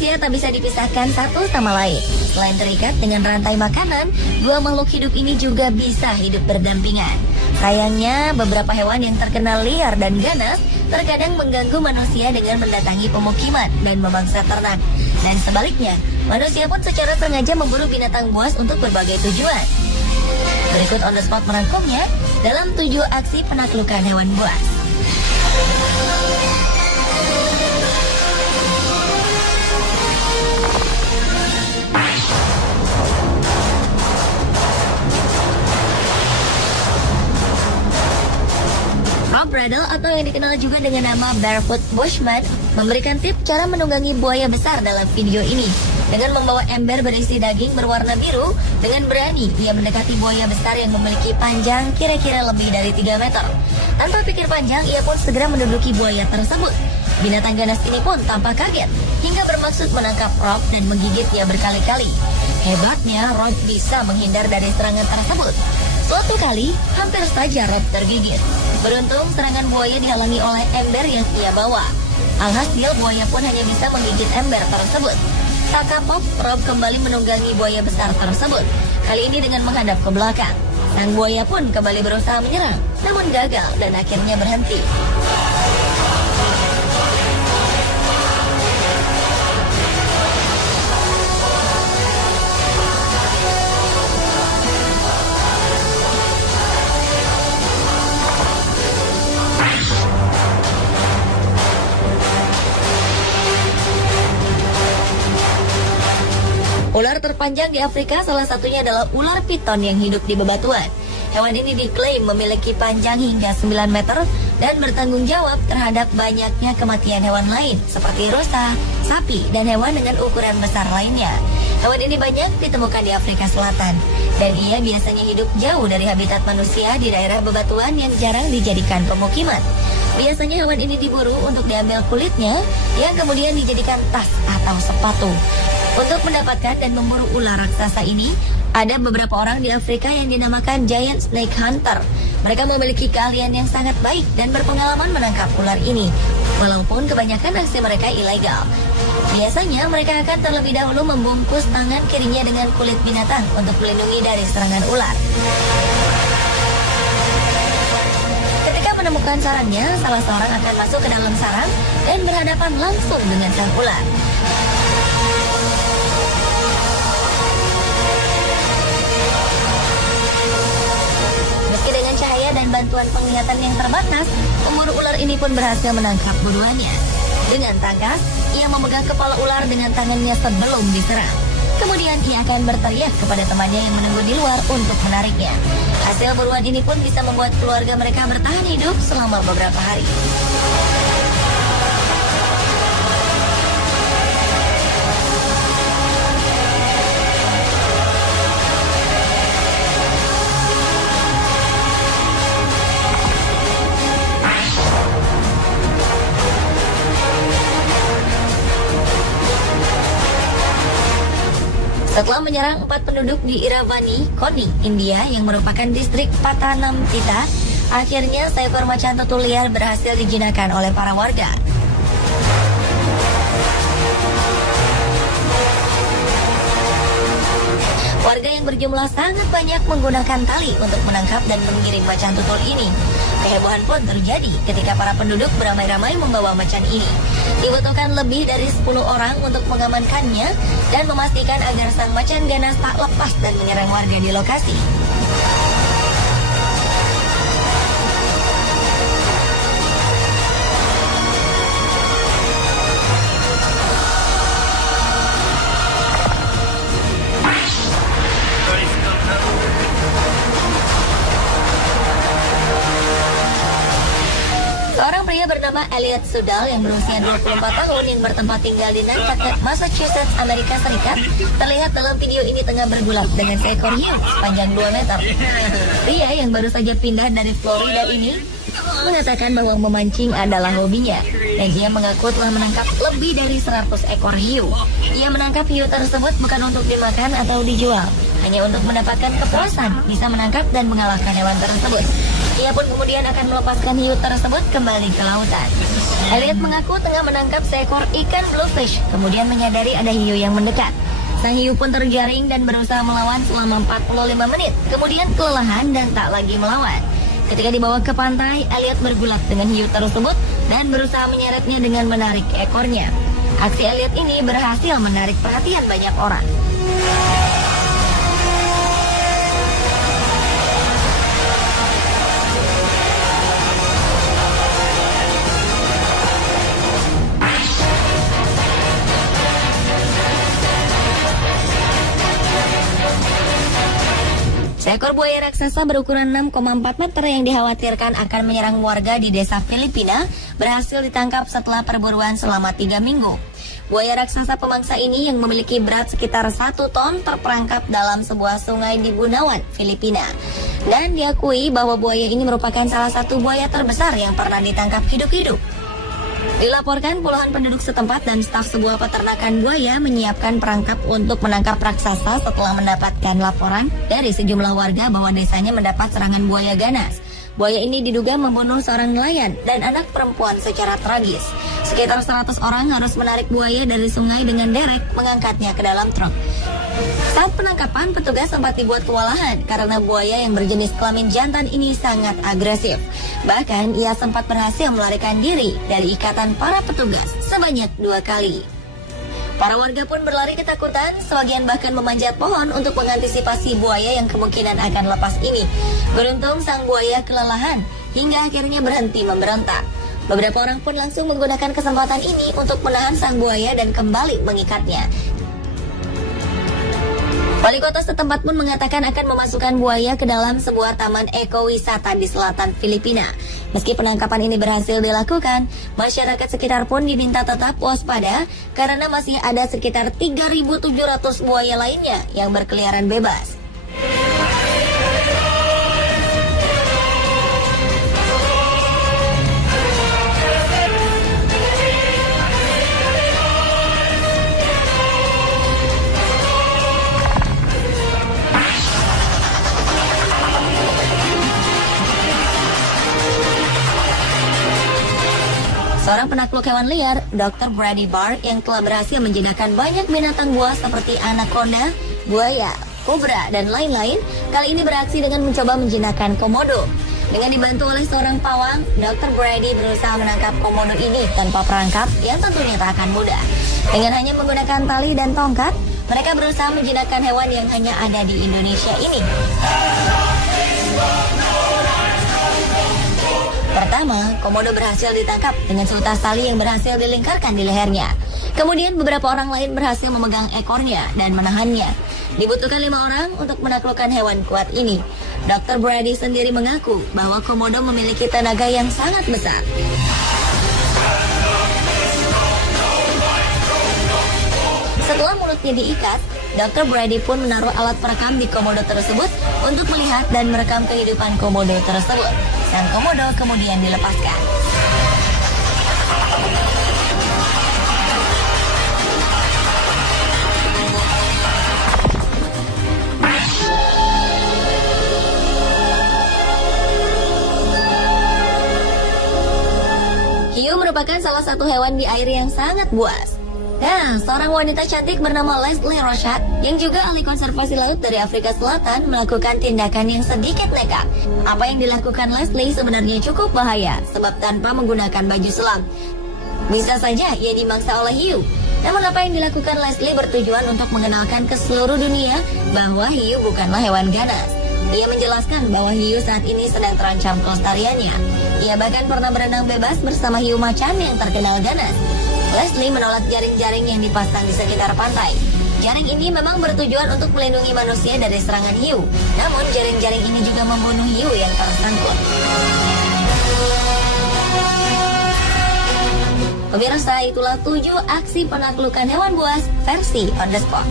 Manusia tak bisa dipisahkan satu sama lain. Selain terikat dengan rantai makanan, dua makhluk hidup ini juga bisa hidup berdampingan. Sayangnya, beberapa hewan yang terkenal liar dan ganas terkadang mengganggu manusia dengan mendatangi pemukiman dan memangsa ternak. Dan sebaliknya, manusia pun secara sengaja memburu binatang buas untuk berbagai tujuan. Berikut on the spot merangkumnya dalam 7 aksi penaklukan hewan buas. Rob Bradle atau yang dikenal juga dengan nama Barefoot Bushman memberikan tips cara menunggangi buaya besar dalam video ini. Dengan membawa ember berisi daging berwarna biru, dengan berani ia mendekati buaya besar yang memiliki panjang kira-kira lebih dari 3 meter. Tanpa pikir panjang, ia pun segera menduduki buaya tersebut. Binatang ganas ini pun tampak kaget hingga bermaksud menangkap Rob dan menggigitnya berkali-kali. Hebatnya, Rob bisa menghindar dari serangan tersebut. Suatu kali, hampir saja Rob tergigit. Beruntung, serangan buaya dihalangi oleh ember yang ia bawa. Alhasil, buaya pun hanya bisa menggigit ember tersebut. Tak kapok, Rob kembali menunggangi buaya besar tersebut. Kali ini dengan menghadap ke belakang. Sang buaya pun kembali berusaha menyerang, namun gagal dan akhirnya berhenti. Ular terpanjang di Afrika salah satunya adalah ular piton yang hidup di bebatuan. Hewan ini diklaim memiliki panjang hingga 9 meter dan bertanggung jawab terhadap banyaknya kematian hewan lain seperti rusa, sapi, dan hewan dengan ukuran besar lainnya. Hewan ini banyak ditemukan di Afrika Selatan dan ia biasanya hidup jauh dari habitat manusia di daerah bebatuan yang jarang dijadikan pemukiman. Biasanya hewan ini diburu untuk diambil kulitnya yang kemudian dijadikan tas atau sepatu. Untuk mendapatkan dan memburu ular raksasa ini, ada beberapa orang di Afrika yang dinamakan Giant Snake Hunter. Mereka memiliki keahlian yang sangat baik dan berpengalaman menangkap ular ini, walaupun kebanyakan aksi mereka ilegal. Biasanya mereka akan terlebih dahulu membungkus tangan kirinya dengan kulit binatang untuk melindungi dari serangan ular. Ketika menemukan sarangnya, salah seorang akan masuk ke dalam sarang dan berhadapan langsung dengan sang ular. Meski dengan cahaya dan bantuan penglihatan yang terbatas, pemburu ular ini pun berhasil menangkap buruannya. Dengan tangkas, ia memegang kepala ular dengan tangannya sebelum diserang. Kemudian ia akan berteriak kepada temannya yang menunggu di luar untuk menariknya. Hasil buruan ini pun bisa membuat keluarga mereka bertahan hidup selama beberapa hari. Setelah menyerang 4 penduduk di Iravani, Koni, India yang merupakan distrik Patanamthitta, akhirnya seekor macan tutul liar berhasil dijinakkan oleh para warga. Warga yang berjumlah sangat banyak menggunakan tali untuk menangkap dan mengirim macan tutul ini. Kehebohan pun terjadi ketika para penduduk beramai-ramai membawa macan ini. Dibutuhkan lebih dari 10 orang untuk mengamankannya dan memastikan agar sang macan ganas tak lepas dan menyerang warga di lokasi. Seorang pria bernama Elliot Sudal yang berusia 24 tahun yang bertempat tinggal di Nantucket, Massachusetts, Amerika Serikat, terlihat dalam video ini tengah bergulat dengan seekor hiu panjang 2 meter. Pria yang baru saja pindah dari Florida ini mengatakan bahwa memancing adalah hobinya dan ia mengaku telah menangkap lebih dari 100 ekor hiu. Ia menangkap hiu tersebut bukan untuk dimakan atau dijual, hanya untuk mendapatkan kepuasan bisa menangkap dan mengalahkan hewan tersebut. Ia pun kemudian akan melepaskan hiu tersebut kembali ke lautan. Elliot mengaku tengah menangkap seekor ikan bluefish, kemudian menyadari ada hiu yang mendekat. Sang hiu pun terjaring dan berusaha melawan selama 45 menit, kemudian kelelahan dan tak lagi melawan. Ketika dibawa ke pantai, Elliot bergulat dengan hiu tersebut dan berusaha menyeretnya dengan menarik ekornya. Aksi Elliot ini berhasil menarik perhatian banyak orang. Seekor buaya raksasa berukuran 6,4 meter yang dikhawatirkan akan menyerang warga di desa Filipina berhasil ditangkap setelah perburuan selama 3 minggu. Buaya raksasa pemangsa ini yang memiliki berat sekitar 1 ton terperangkap dalam sebuah sungai di Bunawan, Filipina. Dan diakui bahwa buaya ini merupakan salah satu buaya terbesar yang pernah ditangkap hidup-hidup. Dilaporkan puluhan penduduk setempat dan staf sebuah peternakan buaya menyiapkan perangkap untuk menangkap raksasa setelah mendapatkan laporan dari sejumlah warga bahwa desanya mendapat serangan buaya ganas. Buaya ini diduga membunuh seorang nelayan dan anak perempuan secara tragis. Sekitar 100 orang harus menarik buaya dari sungai dengan derek mengangkatnya ke dalam truk. Saat penangkapan, petugas sempat dibuat kewalahan karena buaya yang berjenis kelamin jantan ini sangat agresif. Bahkan, ia sempat berhasil melarikan diri dari ikatan para petugas sebanyak 2 kali. Para warga pun berlari ketakutan, sebagian bahkan memanjat pohon untuk mengantisipasi buaya yang kemungkinan akan lepas ini. Beruntung sang buaya kelelahan hingga akhirnya berhenti memberontak. Beberapa orang pun langsung menggunakan kesempatan ini untuk menahan sang buaya dan kembali mengikatnya. Wali kota setempat pun mengatakan akan memasukkan buaya ke dalam sebuah taman ekowisata di selatan Filipina. Meski penangkapan ini berhasil dilakukan, masyarakat sekitar pun diminta tetap waspada karena masih ada sekitar 3.700 buaya lainnya yang berkeliaran bebas. Seorang penakluk hewan liar, Dr. Brady Barr, yang telah berhasil menjinakkan banyak binatang buas seperti anaconda, buaya, kobra, dan lain-lain, kali ini beraksi dengan mencoba menjinakkan komodo. Dengan dibantu oleh seorang pawang, Dr. Brady berusaha menangkap komodo ini tanpa perangkap yang tentunya tak akan mudah. Dengan hanya menggunakan tali dan tongkat, mereka berusaha menjinakkan hewan yang hanya ada di Indonesia ini. Pertama, komodo berhasil ditangkap dengan seutas tali yang berhasil dilingkarkan di lehernya. Kemudian beberapa orang lain berhasil memegang ekornya dan menahannya. Dibutuhkan 5 orang untuk menaklukkan hewan kuat ini. Dr. Brady sendiri mengaku bahwa komodo memiliki tenaga yang sangat besar. Setelah mulutnya diikat, Dr. Brady pun menaruh alat perekam di komodo tersebut untuk melihat dan merekam kehidupan komodo tersebut. Sang komodo kemudian dilepaskan. Hiu merupakan salah satu hewan di air yang sangat buas. Nah, seorang wanita cantik bernama Leslie Rochat yang juga ahli konservasi laut dari Afrika Selatan melakukan tindakan yang sedikit nekat. Apa yang dilakukan Leslie sebenarnya cukup bahaya sebab tanpa menggunakan baju selam. Bisa saja ia dimangsa oleh hiu. Namun apa yang dilakukan Leslie bertujuan untuk mengenalkan ke seluruh dunia bahwa hiu bukanlah hewan ganas. Ia menjelaskan bahwa hiu saat ini sedang terancam kelestariannya. Ia bahkan pernah berenang bebas bersama hiu macan yang terkenal ganas. Leslie menolak jaring-jaring yang dipasang di sekitar pantai. Jaring ini memang bertujuan untuk melindungi manusia dari serangan hiu. Namun jaring-jaring ini juga membunuh hiu yang tersangkut. Pemirsa, itulah 7 aksi penaklukan hewan buas versi on the spot.